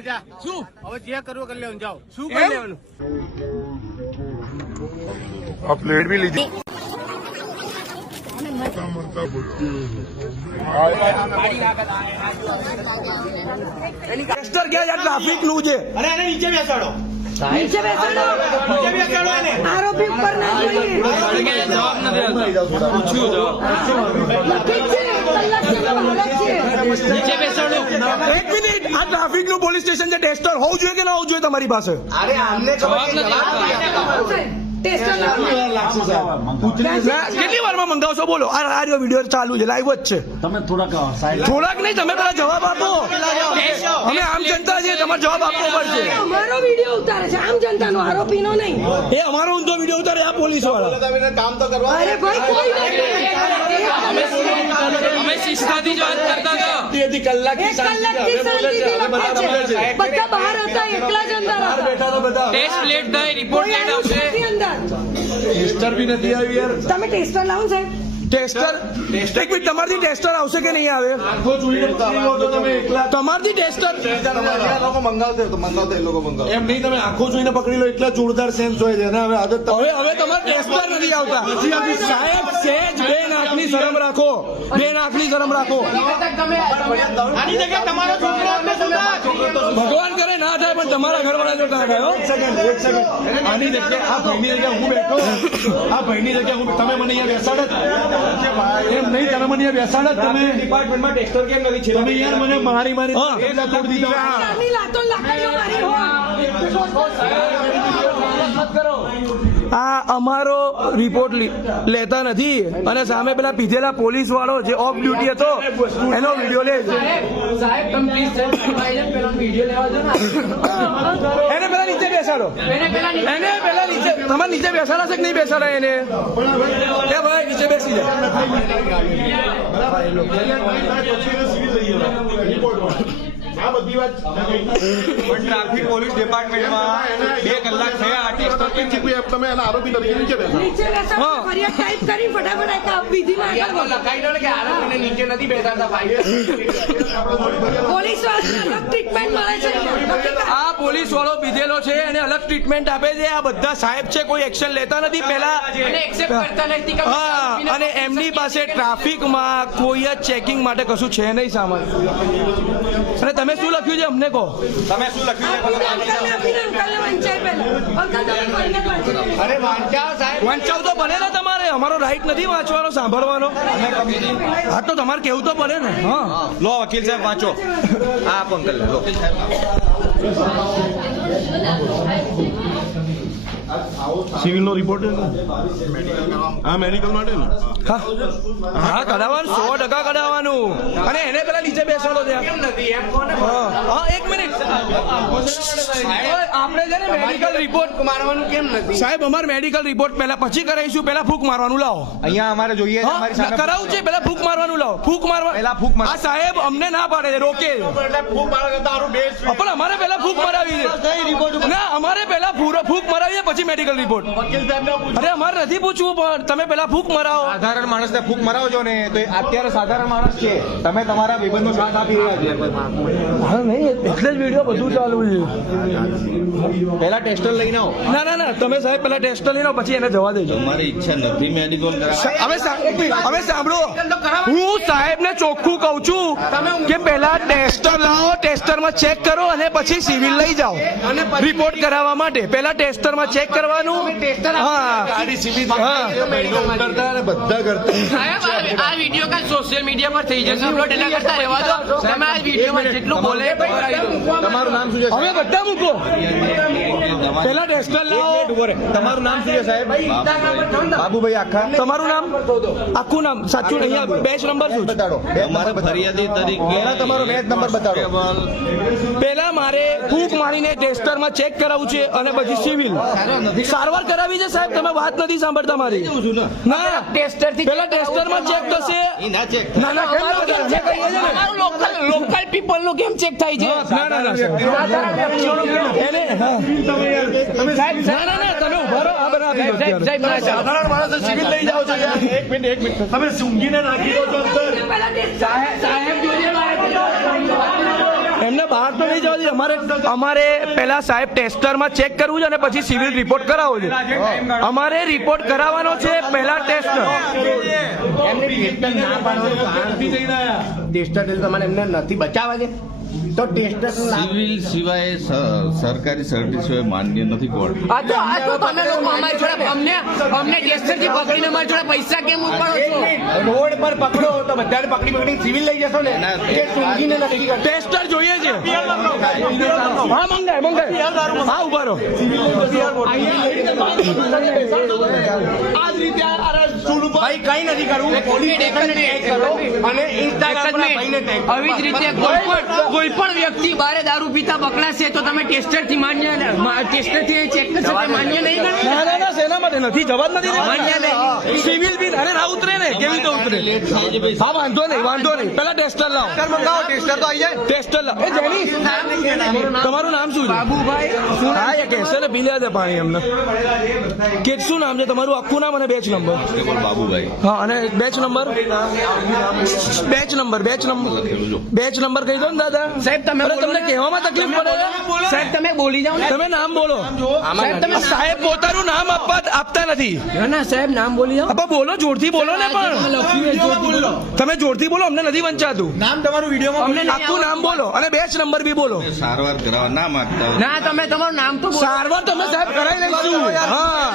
ને જા. શું? હવે જે કરવું કરી લેવાનું. જાઓ. શું કરી લેવાનું? આ પ્લેટ બી લીધી. ટ્રાફિકનું છે. અરે એને નીચે બેસાડો. નીચે બેસાડો. નીચે બેસાડો એને. આરોપી ઉપર ના જોઈએ. નીચે બેસાડો એક મિનિટ. આ ટ્રાફિકનું પોલીસ સ્ટેશન છે. ટેસ્ટર હોવું જોઈએ કે ના હોવું જોઈએ તમારી પાસે? અરે અમને ખબર ટેસ્ટર કેટલી વારમાં મંગાવશો? બોલો. આ રાડિયો વીડિયો ચાલુ છે લાઈવ જ છે. તમે થોડાક થોડાક નહીં તમે પેલા જવાબ આપો. અમે આમ જનતા છીએ તમારે જવાબ આપવો પડશે. અમારો વીડિયો ઉતારે છે આમ જનતાનો આરોપીનો નહીં. એ અમારો ઊંધો વીડિયો ઉતારે આ પોલીસવાળા કામ તો કરવા અરે ભાઈ કોઈ નથી અમે શિસ્તાથી જ વાત કરતા હતા. છે બધા બહાર હતા એકલા જ અંદર હતા. ટેસ્ટ લેટ થાય રિપોર્ટ લેટ આવશે. અંદર? ટેસ્ટર બી નથી આવ્યું યાર. તમે ટેસ્ટર લાવો સાહેબ. ટેસ્ટર? એક મિનિટ તમારથી ટેસ્ટર આવશે કે નહીં આવે? તમારથી ટેસ્ટર? લોકો મંગાવતે તો મંગાવતે એ લોકો મંગાવતે એમ નહીં તમે આંખો જોઈને પકડી લો એટલા જોરદાર સેન્સ હોય છે. હવે આદત હવે હવે તમારે ટેસ્ટર નથી આવતા. સાહેબ સેજ બે નાકની શરમ રાખો. બેન નાકની શરમ રાખો. ભગવાન કરે ના થાય પણ તમારા ઘરવાળા જો ના ગયો એક સેકન્ડ આની જગ્યાએ આ ભાઈની જગ્યાએ હું બેઠો આ ભાઈની જગ્યાએ હું તમે મને અહીંયા બેસાડ જ. એમ નહીં તમે મને અહીંયા બેસાડ જ તમે. ડિપાર્ટમેન્ટમાં ટેસ્ટર કેમ નથી છે તમે યાર મને મારી મારી હા. એટલા દીધા. આની લાતો લાકડીઓ મારી હોય. આ અમારો રિપોર્ટ લી- લેતા નથી. અને સામે પેલા પીધેલા પોલીસ વાળો જે ઓફ ડ્યુટી હતો એનો વીડિયો લે. છે સાહેબ તમે પ્લીઝ પેલા વીડિયો લેવા દો ને. એને પેલા નીચે બેસાડો. એને પેલા નીચે તમારે નીચે બેસાડાશે કે નહીં બેસાડા એને? એ ભાઈ નીચે બેસી જાય ટ્રાફિક પોલીસ ડિપાર્ટમેન્ટમાં બે કલાક થયા ટેસ્ટર કેમ તમે એના આરોપી તરીકે નીચે બેસો નીચે બેસાડો ફરિયાદ ટાઈપ કરી ફટાફટ એક આ વિધિમાં આગળ. લખાઈ દો કે આરોપીને નીચે નથી બેસાડતા ભાઈ. પોલીસવાળા અલગ ટ્રીટમેન્ટ મળે છે આ પોલીસ વાળો પીધેલો છે અને અલગ ટ્રીટમેન્ટ આપે છે. આ બધા સાહેબ છે કોઈ એક્શન લેતા નથી. પેલા અને એક્સેપ્ટ કરતા નથી કે હા અને એમની પાસે ટ્રાફિકમાં કોઈ જ ચેકિંગ માટે કશું છે નહીં સામાન. અને તમે શું લખ્યું છે અમને કહો. તમે શું લખ્યું તમે. અરે સાહેબ. વંચાવ તો બને ને તમારે. અમારો રાઈટ નથી વાંચવાનો સાંભળવાનો. હા તો તમારે કેવું તો પડે ને. હા. લો વકીલ સાહેબ વાંચો. આ આપો અંકલ લો. સિવિલ નો? રિપોર્ટ હા મેડિકલ માટે ને? હા. હા કઢાવવાનું સો ટકા કઢાવવાનું. અને એને પેલા નીચે બેસાડો ત્યાં. હા. હા, એક મિનિટ. છે ને મેડિકલ રિપોર્ટ મારવાનું કેમ નથી? સાહેબ અમારે મેડિકલ રિપોર્ટ પહેલા પછી કરાવીશું પહેલા ફૂક મારવાનું લાવો. અહીંયા અમારે જોઈએ કરાવું છે પહેલા ફૂક મારવાનું લાવો. ફૂક મારવા પહેલા ફૂક માર- આ સાહેબ અમને ના પાડે રોકે. પણ અમારે પહેલા ફૂક મરાવી છે. ના અમારે પહેલા ફૂક મરાવી છે પછી મેડિકલ રિપોર્ટ અરે અમારે નથી પૂછવું પણ તમે પહેલા ફૂક મરાવો. સાધારણ માણસને ફૂક મરાવજો ને તો એ અત્યારે સાધારણ માણસ છે. તમે તમારા વિબંધનો સાથ આપી રહ્યા છો. હા નહીં એટલે જ વીડિયો બધું ચાલુ છે. પહેલા ટેસ્ટર લઈને આવો. ના ના ના તમે સાહેબ પહેલા ટેસ્ટર લઈને આવો, પછી એને જવા દેજો. મારી ઈચ્છા નથી મેડિકલ હવે હવે સાંભળો. હું સાહેબ ને ચોખ્ખું કઉ છું કે પહેલા ટેસ્ટર લાવો ટેસ્ટરમાં ચેક કરો અને પછી સિવિલ લઈ જાઓ. રિપોર્ટ કરાવવા માટે. પહેલા ટેસ્ટરમાં ચેક કરવાનું. આ- વીડિયો કાલ સોશિયલ મીડિયા પર થઈ જશે. અપલોડ એટલા કરતા રહેવા દો. તમે આ વિડીયોમાં જેટલું બોલે. તમારું નામ શું છે હવે બધા મૂકો. પહેલા ટેસ્ટર લાવો. તમારું નામ શું છે સાહેબ? બાબુભાઈ આખા. તમારું નામ? આખું નામ સાચું અહીંયા બેચ નંબર શું બતાડો બેચ નંબર ફરિયાદી તરીકે તમારો બેચ નંબર બતાડો. પહેલા મારે ફૂંક મારીને ટેસ્ટરમાં ચેક કરાવવું છે અને પછી સિવિલ. સારવાર કરાવી છે સાહેબ તમે વાત નથી સાંભળતા મારી. ના ટેસ્ટરથી પેલા ટેસ્ટરમાં ચેક થશે. ના ચેક ના ના કેમ ચેક કરીએ છીએ ને. અમારું લોકલ લોકલ પીપલનું કેમ ચેક થાય છે? ના ના ના સાહેબ. ના ના ના તમે ઊભા રહો આ બધા આપી દો અત્યારે. સાહેબ સાધારણ માણસે સિવિલ લઈ જાઓ છો એક મિનિટ એક મિનિટ. તમે સૂંઘીને નાખી દો છો અંદર. સાહેબ સાહેબ જોઈએ મારે એમને બહાર તો નહીં જવા દે અમારે અમારે પહેલા સાહેબ ટેસ્ટરમાં ચેક કરવું છે અને પછી સિવિલ રિપોર્ટ કરાવવો છે. અમારે રિપોર્ટ કરાવવાનો છે પહેલા ટેસ્ટર ટેસ્ટર તમારે એમને નથી બચાવવા છે તો ટેસ્ટર સિવિલ સિવાય સરકારી સર્વિસ સિવાય માન્ય નથી કોર્ટ આ તો આ તો તમે લોકો અમારી જોડે અમને અમને ટેસ્ટરથી પકડીને અમારી જોડે પૈસા કેમ ઉપાડો છો? રોડ પર પકડો તો બધાને પકડી પકડી સિવિલ લઈ જશો ને. કે સૂંઘીને નથી કરતા ટેસ્ટર જોઈએ છે. હા મંગાય મંગાય. હા ઊભા રહો. ભાઈ કઈ નથી કરવું. પોલીસ સ્ટેશનને ટેગ કરો અને ઇન્સ્ટાગ્રામ પર ભાઈને ટેગ આવી જ રીતે કોઈ પણ કોઈ પણ વ્યક્તિ બારે દારૂ પીતા પકડાશે તો તમે ટેસ્ટરથી માન્ય ટેસ્ટરથી ચેક કરશો માન્ય નહીં ગણો? ના ના ના શેના માટે નથી જવા જ નથી. સિવિલ બિલ અરે ના ઉતરે ને કેવી રીતે ઉતરે? હા વાંધો નહીં વાંધો નહીં. પેલા ટેસ્ટર લાવો. મંગાવો ટેસ્ટર તો આવી જાય. ટેસ્ટર લાવો. એ જેની? તમારું નામ શું છે? બાબુભાઈ હા એ કહેશે ને પી દે પાણી એમને. કે શું નામ છે તમારું? આખું નામ અને બેચ નંબર બાબુભાઈ. હા અને batch number batch number batch number batch number કહી દો ને દાદા. સાહેબ, તમે તમને. કહેવામાં તકલીફ પડે? સાહેબ તમે બોલી જાઓ તમે નામ બોલો. તમે સાહેબ પોતાનું નામ આપવા આપતા નથી. ના સાહેબ નામ બોલી જાઓ. બોલો જોરથી બોલો ને પણ. બોલો. તમે જોરથી બોલો અમને નથી વંચાતું. નામ તમારું વિડીયોમાં અમને આખું નામ બોલો અને બેચ નંબર બી બોલો. સારવાર કરાવવા ના માંગતા ના તમે તમારું નામ તો સારવાર તમે સાહેબ કરાવી લઈશું હા.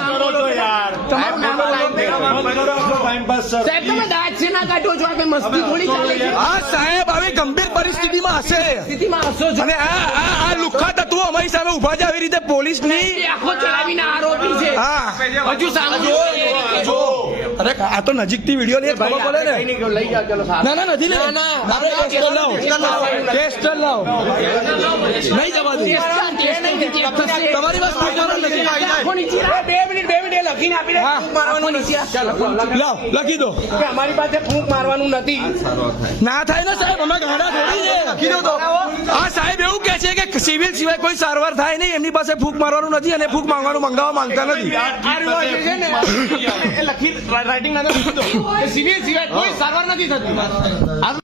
તમારું નામ સાહેબ. તમે દાંત છે ના કાઢો છો? આ મસ્તી થોડી ચાલે છે? હા સાહેબ આવી ગંભીર પરિસ્થિતિમાં હશે. સ્થિતિમાં હસો અને આ આ આ તત્વો અમારી સામે ઊભા છે આવી રીતે પોલીસની આખો ચલાવીને આરોપી છે. હા. હજુ સાંભળો. અરે આ તો નજીકથી વીડિયો લઈએ તો ખબર પડે ને? લઈ જાવ ચલો ના ના નથી લે ના ટેસ્ટર લાવ. ટેસ્ટર લાવ. નહીં જવા દે. તમારી વાત સ્વીકારો નથી. બે મિનિટ બે મિનિટ લખીને આપી દે. ફૂંક મારવાનું નથી. લાવ લખી દો. કે અમારી પાસે ફૂંક મારવાનું નથી. ના થાય ને સાહેબ અમે ગાડા થોડી છે. લખી દો તો. હા સાહેબ સિવિલ સિવાય કોઈ સારવાર થાય નહીં. એમની પાસે ફૂક મારવાનું નથી અને ફૂક માંગવાનું મંગાવવા માંગતા નથી. રાઇટિંગ સિવિલ સિવાય કોઈ સારવાર નથી થતી.